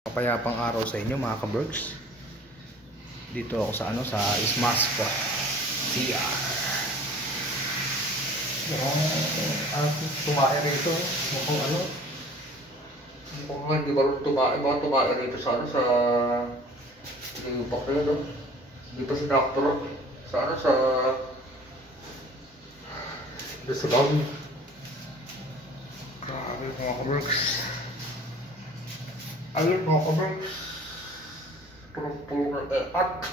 Kapayapang araw sa inyo mga ka-bergs. Dito ako sa sa Smash Spot CR. Tumae rito. Mukhang hindi ba tumae rito sa inupak na yun. Dito sa doctor. Sa lobby. Grabe mga ka-bergs. Ayun mga ka-bergs. Pulong-pulong na epat.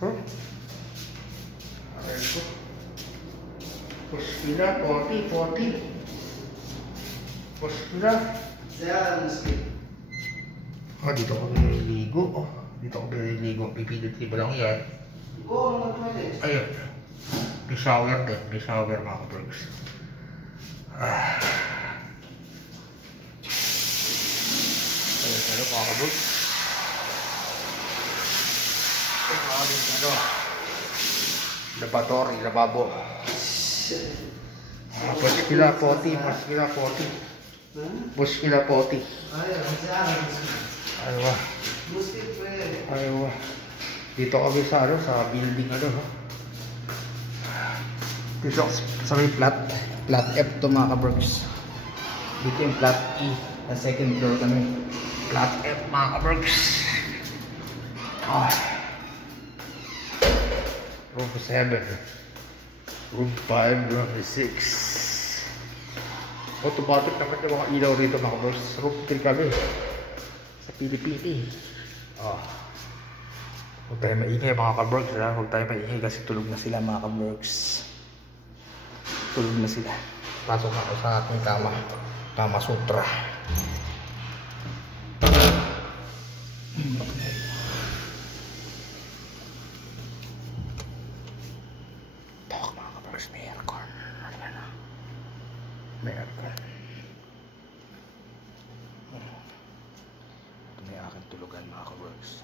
Ayun ko. Puspila, 40. Puspila. Dito ako nililigo. Dito ako nililigo. Pipilit ba lang yan? Ayun. May shower din. May shower mga ka-bergs. Ayun mga ka-bergs. Laboratory, lababo. Puspila 40. Aywa. Dito kami sa building Dito sa may flat F to mga ka-bergs. Dito yung flat E. Sa second floor kami. Flat F mga ka-bergs. Room 7, room 5, room 6. Automatic naman yung mga ilaw rito mga ka-bergs. Room 3 kami sa Pili-Pili. Huwag tayo maingay mga ka-bergs. Huwag tayo maingay kasi tulog na sila mga ka-bergs. Tulog na sila. Pasok ako sa aking Kama Sutra. May aircon. May aircon. Ito may aking tulugan mga ka-bergs.